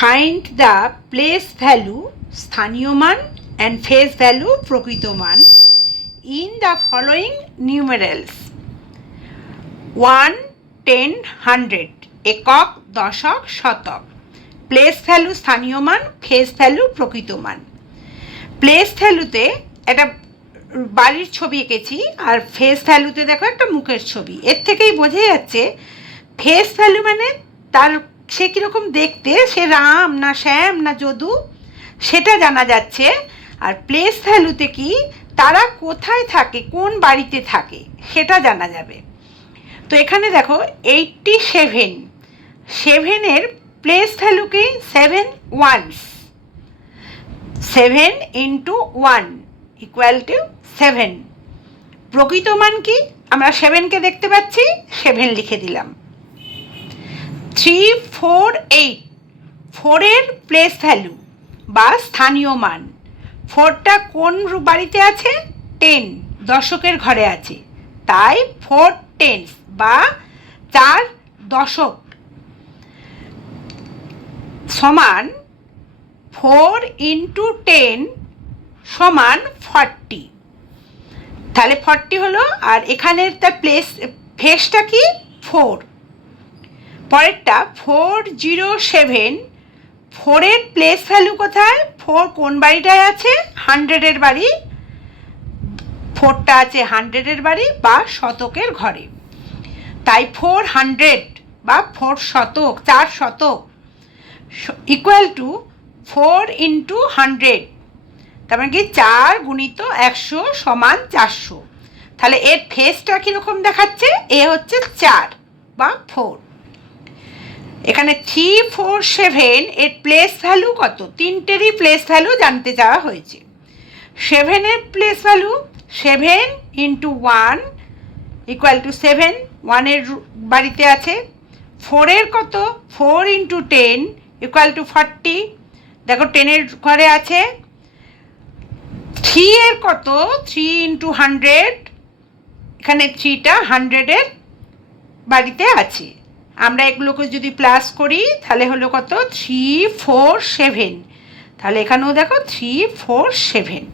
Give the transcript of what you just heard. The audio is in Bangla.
ফাইন্ড দ্য প্লেস ভ্যালু স্থানীয় মান অ্যান্ড ফেস ভ্যালু প্রকৃত মান ইন দ্য ফলোয়িং নিউমেরালস 1, 10, 100 একক, দশক, শতক। প্লেস ভ্যালু স্থানীয় মান, ফেস ভ্যালু প্রকৃত মান। প্লেস ভ্যালুতে একটা বাড়ির ছবি এঁকেছি আর ফেস ভ্যালুতে দেখো একটা মুখের ছবি। এর থেকেই বোঝা যাচ্ছে ফেস ভ্যালু মানে তার সে কীরকম দেখতে, সে রাম না শ্যাম না যদু সেটা জানা যাচ্ছে। আর প্লেস ভ্যালুতে কি তারা কোথায় থাকে, কোন বাড়িতে থাকে সেটা জানা যাবে। তো এখানে দেখো 87, 7-এর প্লেস ভ্যালু কি 7 ones, 7 into 1 equal to 7। প্রকৃত মান কি, আমরা 7কে দেখতে পাচ্ছি, 7 লিখে দিলাম। 3, 4, 8, 4-এর প্লেস ভ্যালু বা স্থানীয় মান। 4টা কোন বাড়িতে আছে, 10 দশকের ঘরে আছে, তাই 4 tens বা 4 দশক সমান 4 into 10 সমান 40। তাহলে 40 হলো। আর এখানের তার প্লেস ফেসটা কি 4। পরেরটা 407, 4-এর প্লেস ভ্যালু কোথায়, 4 কোন বাড়িটায় আছে, 100-এর বাড়ি, 4টা আছে 100-এর বাড়ি বা শতকের ঘরে, তাই 400 বা 4 শতক, 4 শতক ইকুয়াল টু 4 into 100, তার মানে কি 4 গুণিত 100 সমান 400। তাহলে এর ফেসটা কীরকম দেখাচ্ছে, এ হচ্ছে 4 বা 4। এখানে 347 এর প্লেস ভ্যালু কত, তিনটেরই প্লেস ভ্যালু জানতে চাওয়া হয়েছে। 7-এর place value 7 into 1 equal to 7, 1-এর বাড়িতে আছে। 4-এর কত, 4 into 10 ইকুয়াল টু 40, দেখো 10-এর ঘরে আছে। 3-এর কত, 3 into 100, এখানে 3টা 100-এর বাড়িতে আছে। আমরা এগুলোকে যদি প্লাস করি তাহলে হলো কত, 347, তাহলে এখানেও দেখো 347।